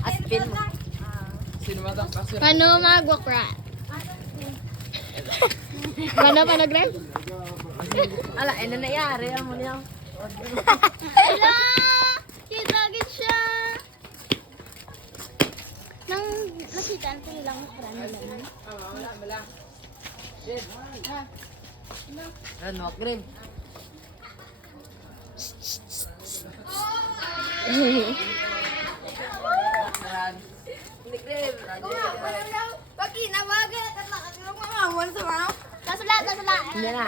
Aspin. Paano mag-walk-rat? Paano, Greg? Ala, ano nangyari? Amo niya. Ala! Kinagin siya! Nang nakita natin nilang walk-rat nila. Ano, Greg? Hindi, Greg. Pag kinawagan at nakakilong mamamon sa mga. Tasula! Hindi na.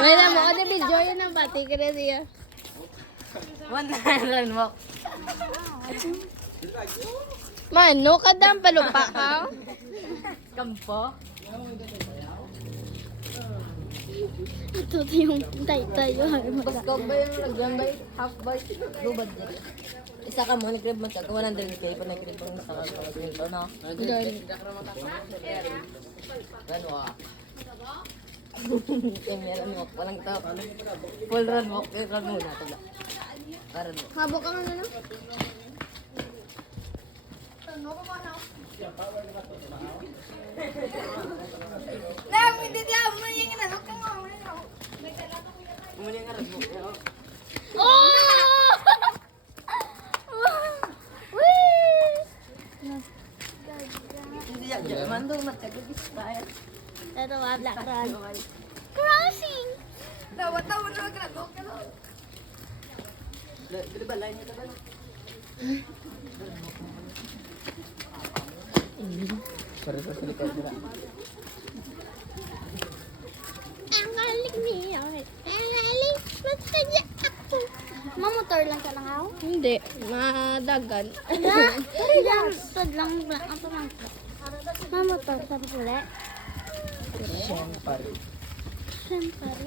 Wait na mo, ano video yun ang pati ka na siya. One run walk. Mano, kadang palupa ka? Kampo. Ito yung tay-tayo. Gusto ba yung nagbambay? Half bar? Lubad din. Isa ka mo, nag-grab mo siya. Kung 100 kayo pa nag-grab mo sa kagawin no? Run walk. Run walk. Walang to. Full run walk. Run muna. Run walk. Habo ka nga na. Lang, hindi diya mo yung inanok ka mo. Muna nga run walk. Oh! Wee! Hindi yan. Jaman doon. Matagagis tayo. Ito nga, black run. Crossing! Tawa-tawa na magranok ka nun. Dili ba? Line ito ba? Sorry sa likod nila. Ang galing niya. Ang galing. Magsadya ako. Mamotor lang ka lang ako? Hindi. Madagan. Sad lang ba? Ako lang. Mamotor sa pula. Siyempre. Siyempre.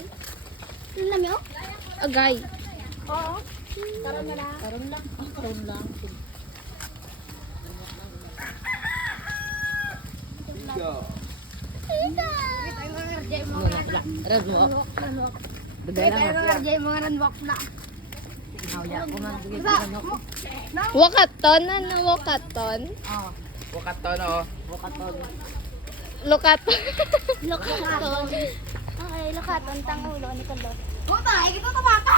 Ano namin ako? Agay. Oo. Karon na lang. Karon lang. Karon lang. Run walk. Bagay lang. Mga ranwalk na. Hawya ko man. Run walk. Wakaton? Ano wakaton? Oh. Wakaton oh. Wakaton. Lokaton. Lokaton. Okay, lokaton. Tangulo ni Kalo. Puta, ito tabaka.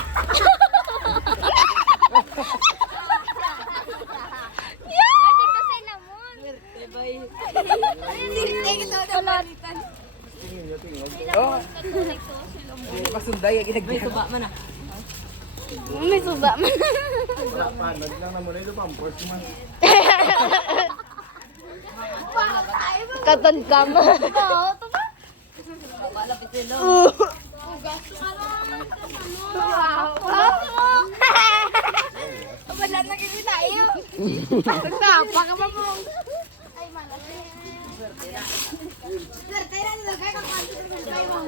Oh. Kasunday ang May ginagyan. suba man ah. May suba man. Panag lang naman ito pampers man. Katon ka mo. Oo, ito ba? Malapit sila. Wala na kasi tayo. Nagtapa ka pa mo. Ay, malaki. Swerte na nila kaya kapansin sa mga mo.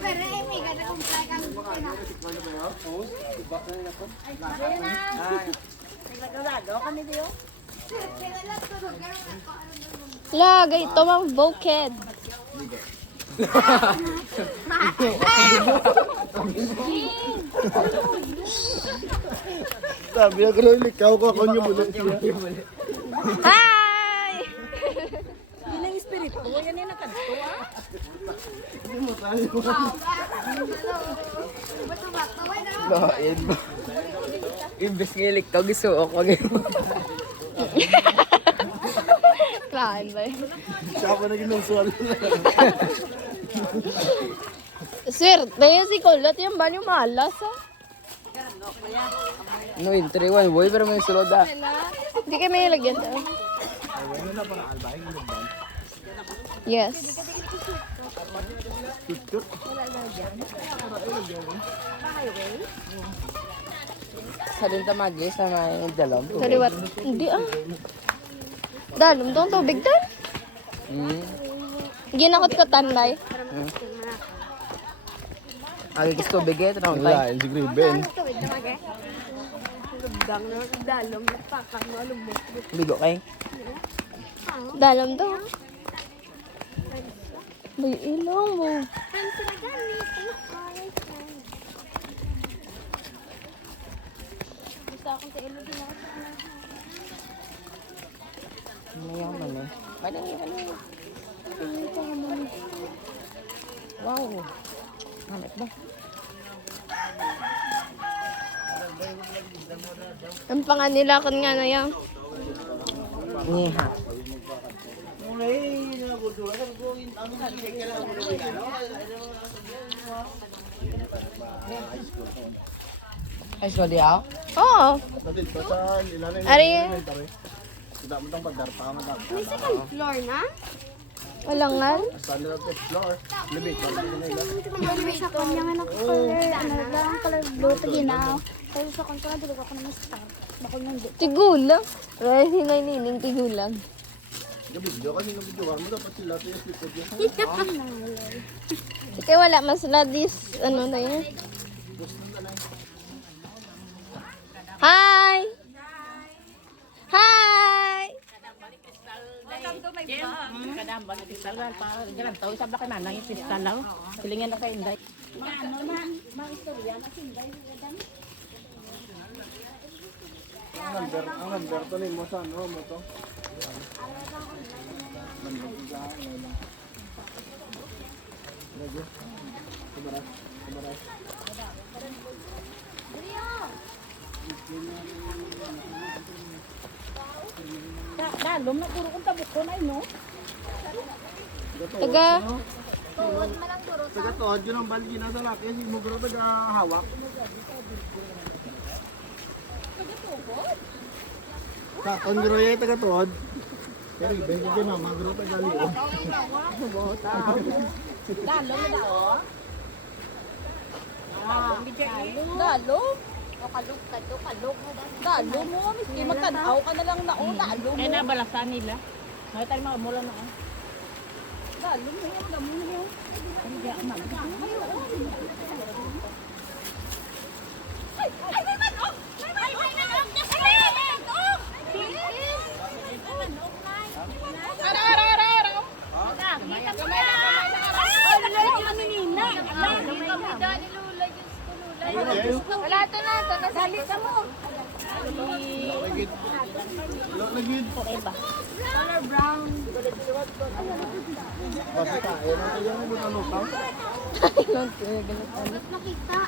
Pero ay, may ganda kung kaya kang na. Swerte na lang tulog. Lagay ito mang boked. Sabi na gano'n, ikaw ko ako niyo bulit. Hi! Bilang espiritu, yan yung nakanto ah. Hindi mo tayo. Bato-bato, ay na. Lain mo. Imbes ngilik ka, gusto ako ngayon. Klaan ba? Siya pa naging nasual lang. Swerte si Kulot yung ba yung malas ha? No, entry one boy, pero may sulod ah. Hindi kayo may lagyan to. Yes. Sa din tamagi, sa may dalam. Saliwat. Hindi ah. Dalom tong tubig tan. Ginakot ko tanday. Agi gusto bigay, tanong tayo. Wala, si Griben. Dalom, nagpakang malumot. Bigo kay. Dalom to. Bay ilong mo. Mayaman eh. Ano yun? Wow. Hanap ba? Ang panganilakon nga na yan. Niha. Ay, sorry ako. Oo. Natin pa sa ilalim ng Ari. elementary. Tidak mo tang pagdarpa mo tang. May second floor na? Walangan. Standard of the floor. Libit pa rin nila. May sa kanya nga naka-color, ano lang, color blue, ginaw. Pero sa kanya na, dilig ako naman star. Bakol nang di. Tigulang. Ay, hinay nining tigulang. Video kasi ng video mo dapat sila tiyo slipod yan. Kaya wala mas ladis. Ano na yan? Hi! Hi! Kadang balik kristal kan para jalan tahu sabla kan nang kristal lang. Silingan na kay Inday. Ang number to ni mo sa ano mo to. Dalom na puro kung tabuk ko na no. Taga. Taga tuod yun ang balgi na sa laki. Si mo guro taga hawak. Sa kongro yung taga tuod. Pero ibig ko na magro taga liyo. Dalom na daw. Dalo. Dalo mo, miski magtanaw ka na lang na o dalo mo. Eh nabalasan nila. May tayo mga mula na. Dalo mo, dalo mo. Hindi ako Wala ito na. Nasali ka mo. Lagid. Lagid. Color brown. Basta tayo na tayo yung mga lukaw. Ba't makita?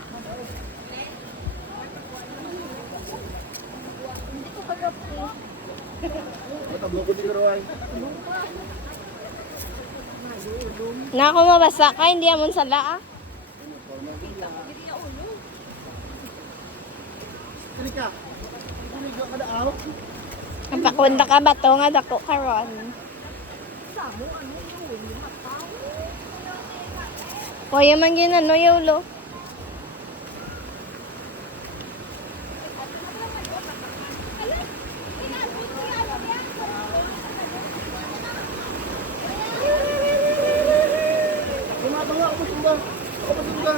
Hindi ko kagapi. Matablo ko dito ay. Nako mabasa ka. Hindi amon sala ah. Trika. Trika kada araw. Ang pakunda ka ba to nga dako karon. Kuya man yun ano yolo. Tumatanga ako sumba. Ako sumba.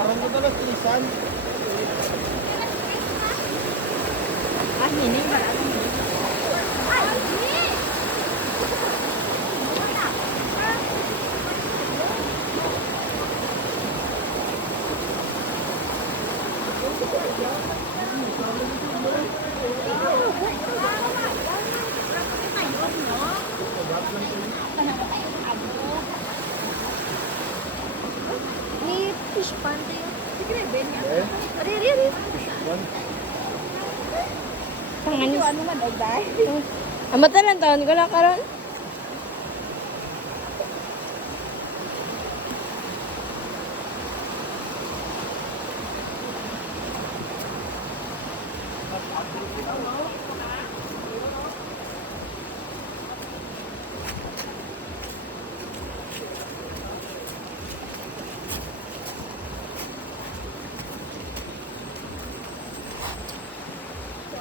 Parang ko talas tilisan. Ah, hining ba? Ni fish pond yun. Eh? Ari. One. Panganis. Ano man ay dai? Amatan lang taon ko na karon.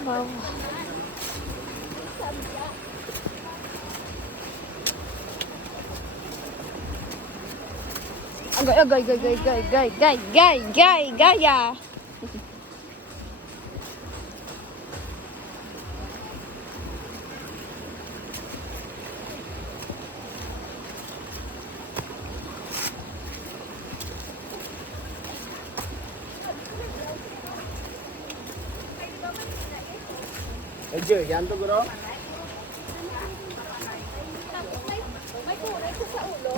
Wow. Gaya. Medyo, yan to bro. May kulay ko sa ulo.